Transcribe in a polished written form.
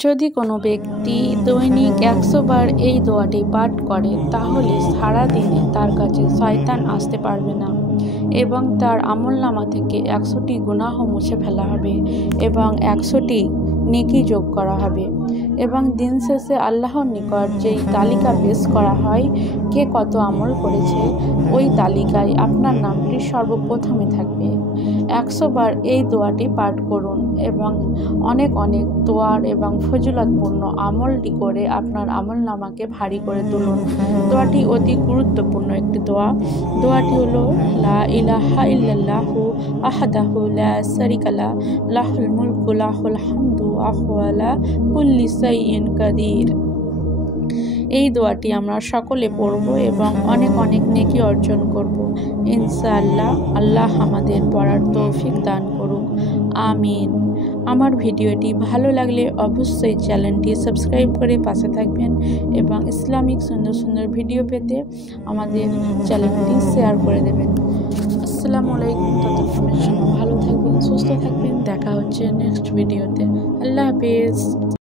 যদি কোনো ব্যক্তি দৈনিক 100 বার এই দোয়াটি পাঠ করে তাহলে সারা দিনে তার কাছে শয়তান আসতে পারবে না এবং তার আমলনামা থেকে 100টি গুনাহ মুছে ফেলা হবে এবং 100টি নেকি যোগ করা হবে এবং দিন শেষে আল্লাহর নিকট যেই তালিকা পেশ করা হয় কে কত আমল করেছে ওই তালিকায় আপনার নামটি সর্বপ্রথমে থাকবে। 100 বার এই দোয়াটি পাঠ করুন এবং অনেক অনেক দোয়ার এবং ফজিলতপূর্ণ আমলটি করে আপনার আমলনামাকে ভারী করে তুলুন। দোয়াটি অতি গুরুত্বপূর্ণ একটি দোয়া। দোয়াটি হলো লা ইলাহা ইল্লাল্লাহু আহাদাহু লা শারীকা লাহু লাহুল মুলকু লাহুল হামদু ওয়া হুয়া আলা কুল্লি শাইইন কাদির। এই দোয়াটি আমরা সকলে পড়ব এবং অনেক অনেক নেকি অর্জন করব ইনশাআল্লাহ। আল্লাহ আমাদের পড়ার তৌফিক দান করুক, আমিন। আমার ভিডিওটি ভালো লাগলে অবশ্যই চ্যানেলটি সাবস্ক্রাইব করে পাশে থাকবেন এবং ইসলামিক সুন্দর সুন্দর ভিডিও পেতে আমাদের চ্যানেলটি শেয়ার করে দেবেন। আসসালামু আলাইকুম। ততক্ষণের জন্য ভালো থাকবেন, সুস্থ থাকবেন। দেখা হচ্ছে নেক্সট ভিডিওতে। আল্লাহ হাফেজ।